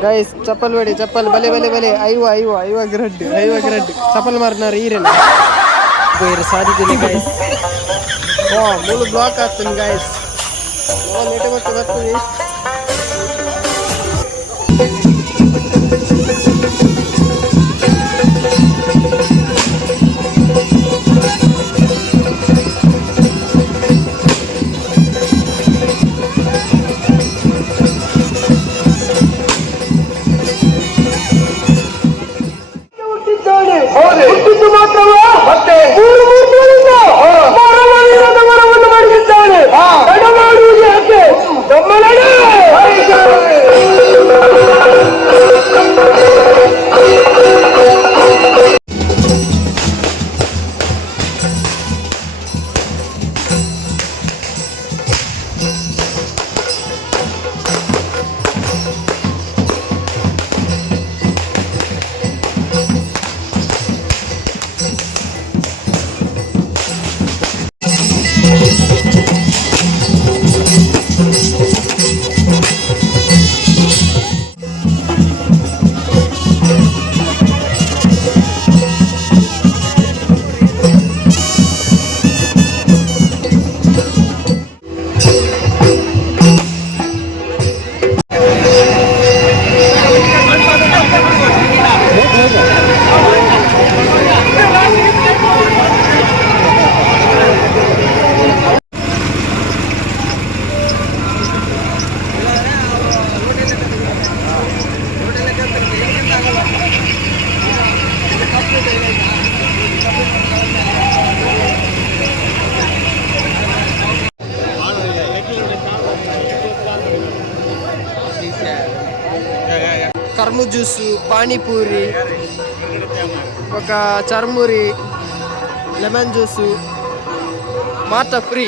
Guys चप्पल बड़ी चप्पल भले भले भले आईवा आईवा आईवा ग्रड चप्पल मारना रीरेना सारी दिन गाइस मूल ब्लॉक आते गाइस लेटे बರ್ತದೆ కర్ము జ్యూసు పానీపూరి ఒక చర్మూరి లెమన్ జ్యూసు ಮಾತ ಫ್ರೀ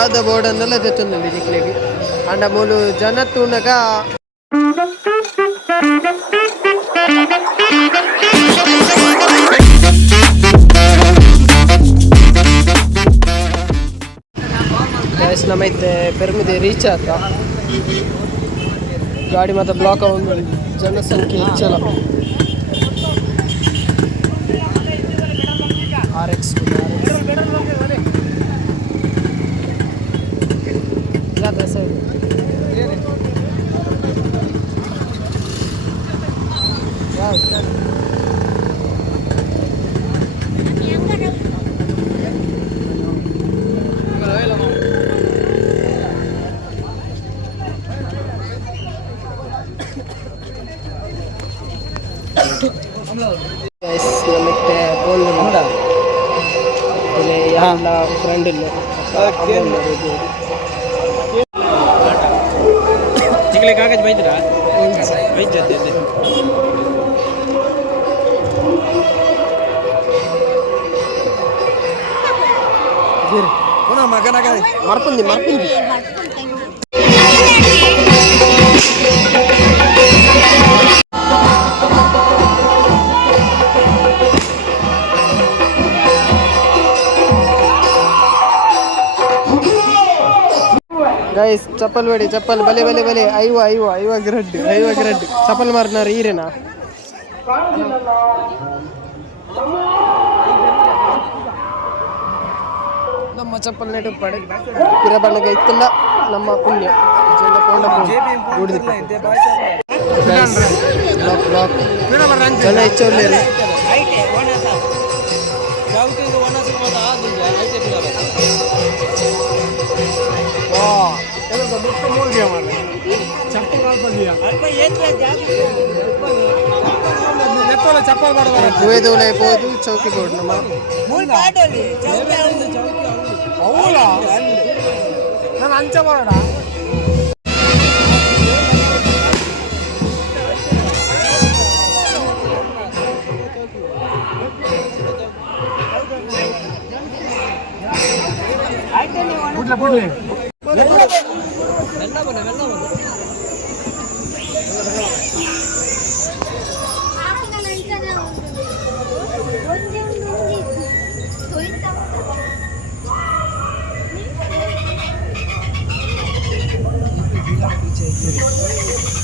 ಆದ ಬೋರ್ಡ್ ಅನ್ನೆಲ್ಲ ತೆತ್ತುಂಡು ನಿಕ್ಲೆಗೆ ಅಂಡ ಮೂಲು ಜನ ತೂನಗ ಗೈಸ್ ನಮ್ಮೈತೆ ಪೆರ್ಮಿದೆ ರೀಚ್ ಆತ ಗಾಡಿ ಮಾತ್ರ ಬ್ಲಾಕ್ ಆಗೋದು ಜನಸಂಖ್ಯೆ ಹೆಚ್ಚಲ್ಲ RX guys ನಮಗೆ ಫೋನ್ ಬಂದ ಇಲ್ಲಿ ಯಾರ ಫ್ರೆಂಡ್ ಇಲ್ಲ ಚಿಕ್ಕಲೆ ಕಾಗಜ ಬೈದ್ರಾ ಬೈಜತ್ತೆ ಪುನಃ ಮಗನಾಗ ಮರ್ಪುಂದಿ गाइस चप्पल बड़ी चप्पल भले भले भले आईवा आईवा आईवा ग्रड चप्पल मारना रीरेना ನಮ್ಮ ಚಪ್ಪಲ್ ನೆಟ್ಟು ಪಡೆ ಪಿರ ಬಣ್ಣಗ ಇತ್ತಿಲ್ಲ ನಮ್ಮ ಪುಣ್ಯ ಜನ ಹೆಚ್ಚೋರ್ಲೇರಿ అయిపోదు చౌకి పోడునమ్మా అంచబడా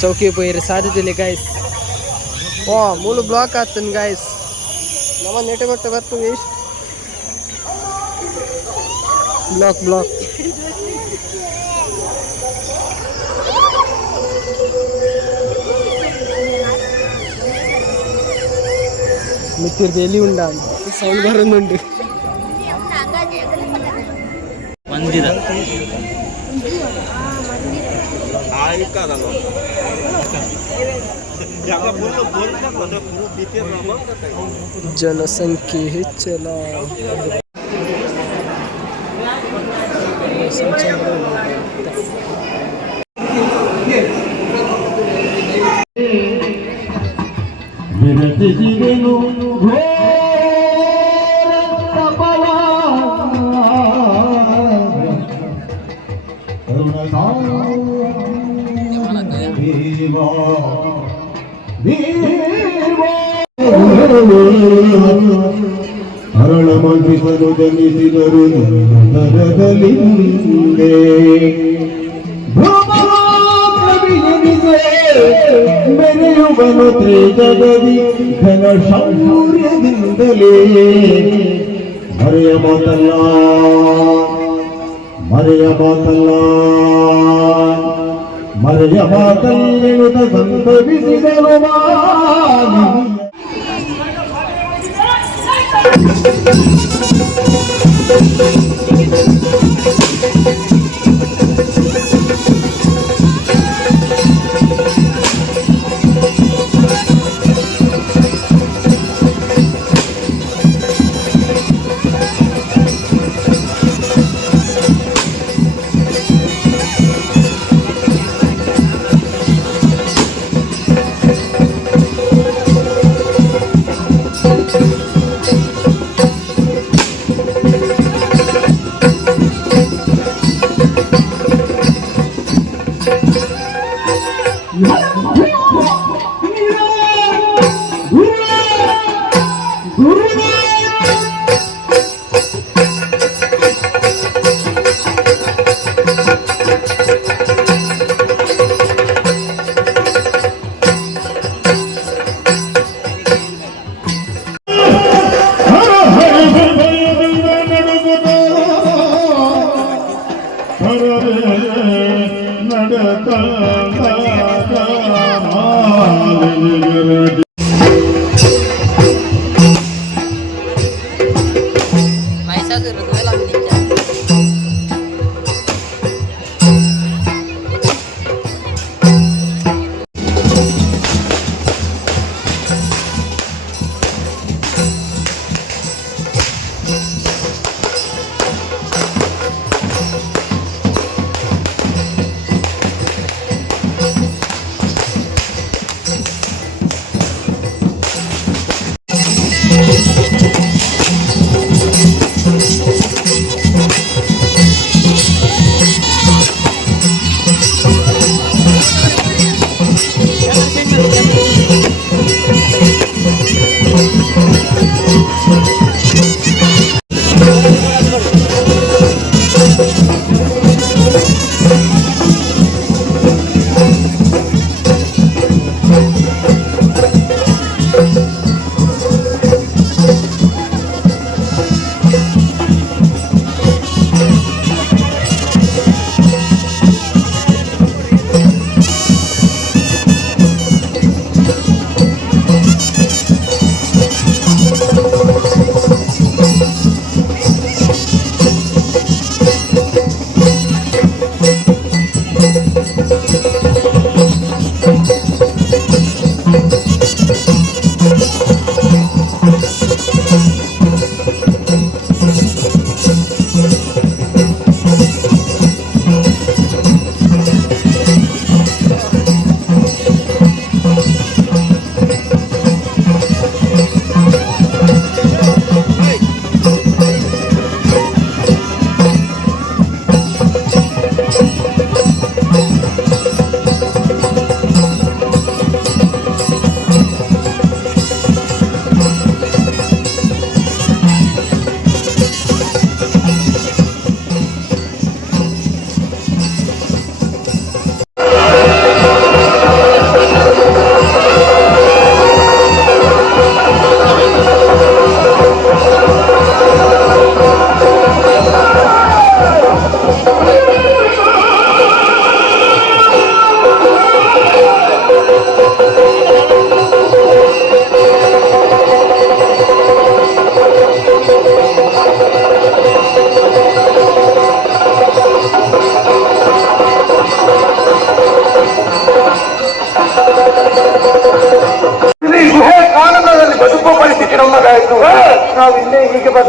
ಚೌಕಿ ಪೈರು ಸಾಧ್ಯದಿಲ್ಲ ಗಾಯ್ಸ್. ಓ ಮೂಲು ಬ್ಲಾಕ್ ಆಗ್ತಾನೆ ಗಾಯ್ಸ್. ನಮ್ಮ ನೆಟೆ ಮತ್ತೆ ಬರ್ತದೆ ಇಷ್ಟು ಬ್ಲಾಕ್ മിത്തിയത് എലി ഉണ്ടാകും സൗണ്ട് പറയുന്നുണ്ട്. ಜನಸಂಖ್ಯೆ ಹೆಚ್ಚಳ ಹರಳ ಮಂತ್ರಿಸಲು ಜನಿಸಿದರು ನರದಲ್ಲಿಂದೆ ಮೆರೆಯುವನು ತ್ರೇಜಗದಿ ಘನ ಶೌರ್ಯದಿಂದಲೇ ಮರೆಯ ಮಾತಲ್ಲ ಮಾತಲ್ಲೆನುತ ಸಂಭವಿಸಿದರು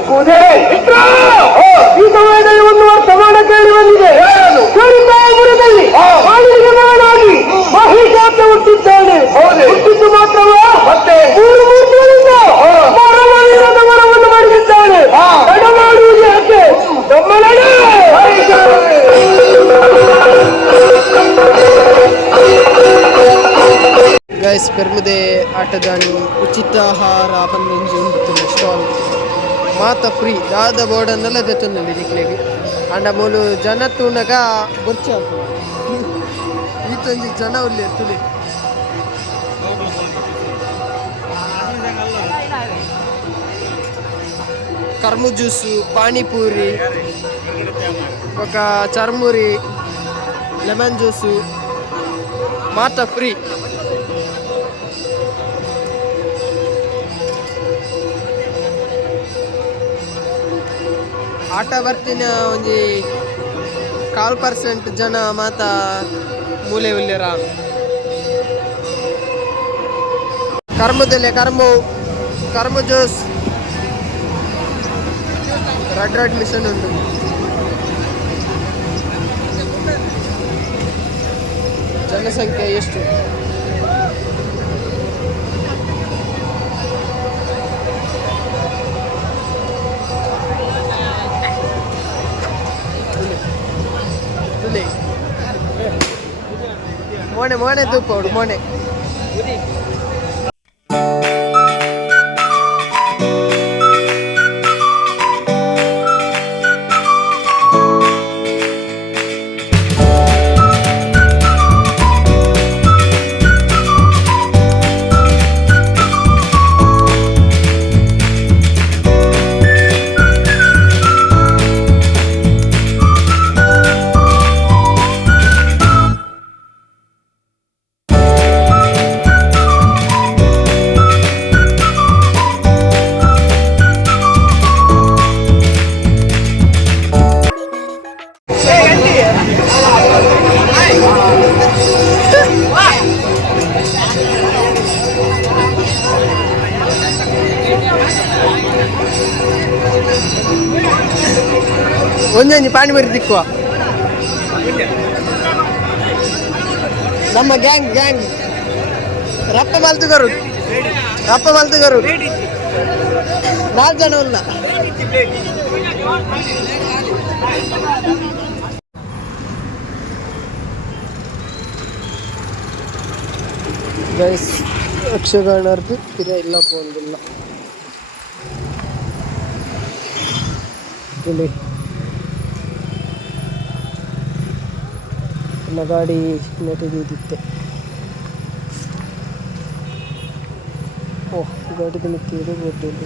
ಈ ಸಮಯದಲ್ಲಿ ಒಂದು ವರ್ತಮಾನ ಕೇಳಿ ಬಂದಿದೆ. ಕೇಳಿದ್ದಾಗುರದಲ್ಲಿ ಮಾಲಿನ್ಯ ಮಗನಾಗಿ ಮಹಿಷಾಂತ ಹುಟ್ಟಿದ್ದಾನೆ. ಹುಟ್ಟಿದ್ದು ಮಾತ್ರವೇ ಮತ್ತೆ 3 ಮೂರ್ತಿಗಳಿಂದ ಮರವನ್ನು ಮರವನ್ನು ಮಾಡಿಸಿದ್ದಾನೆ. ತಡ ಮಾಡುವುದು ಯಾಕೆ? ನಮ್ಮ ನಡೆ ಗೈಸ್ ಪೆರ್ಮುದೆ ಆಟದಾನಿ ಉಚಿತ ಆಹಾರ ಪಂದೆಂಜಿ ಉಂಟು ಸ್ಟಾಲ್ ಮಾತ ಫ್ರೀ ದಾದ ಬೋರ್ಡ್ ಅನ್ನೆಲ್ಲ ತೆತ್ತೊಂದುಂಡು ನಿಕ್ಲೆಗೆ ಅಂಡ ಮೂಲು ಜನ ತೂಂಡಗ ಬೊಚ್ಚ ಈತೊಂಜಿ ಜನ ಉಳ್ಳಿ ತುಳಿ ಕರ್ಮು ಜ್ಯೂಸು ಪಾನಿಪೂರಿ ఒక ಚರ್ಮುರಿ ಲೆಮನ್ ಜ್ಯೂಸು ಮಾತ ಫ್ರೀ ಆಟ ಬರ್ತಿನ ಒಂಜಿ 1% ಜನ ಮಾತ ಮೂಲೆ ಉಲ್ಲೆರ ಕರ್ಮದಲ್ಲೇ ಕರ್ಮು ಜ್ಯೂಸ್ ರೆಡ್ ಮಿಷನ್ ಉಂಟು ಜನಸಂಖ್ಯೆ ಎಷ್ಟು ಮೋನೆ ತುಪ್ಪಡು ಮೋನೆ ಒಂದೊಂದು ಪಾನಿಪುರಿ ತಿಕ್ಕುವ ನಮ್ಮ ಗ್ಯಾಂಗ್ ರಪ್ಪ ಮಲ್ತುಗರು 4 ಜನ ಇಲ್ಲ ಗೈಸ್ ಯಕ್ಷಗಾನರ್ದು ಪಿರ ಇಲ್ಲ ಪೋಂದಿಲ್ಲ ಇಲ್ಲಿ ನನ್ನ ಗಾಡಿ ನೆಟ್ಟಿದ್ದಿತ್ತೆ ಓಹ್ ಗಾಡಿ ನಿಂತಿದ್ದು ಗೊತ್ತಿಲ್ಲ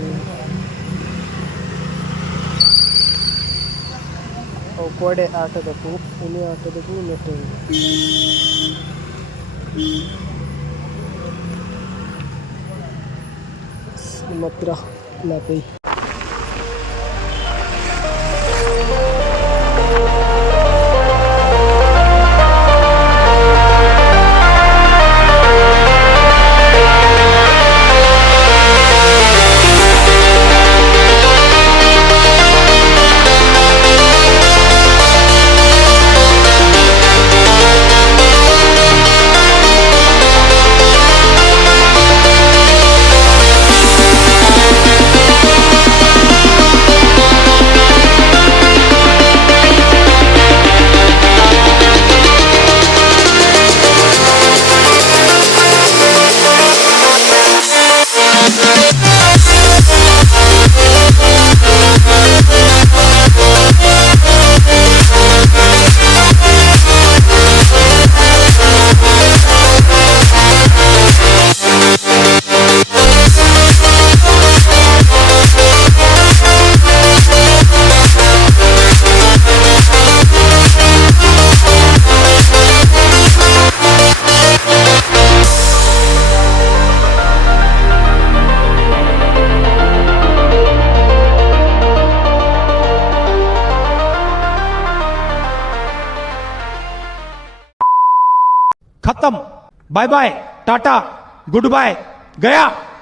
ಅವು ಕೋಡೆ ಆಟದಕ್ಕೂ ಹುಲಿ ಆಟದಕ್ಕೂ ನೆಟ್ಟಿದೆ ನಿಮ್ಮ ಹತ್ರ ಲಾಪೈ खत्म bye bye tata goodbye गया।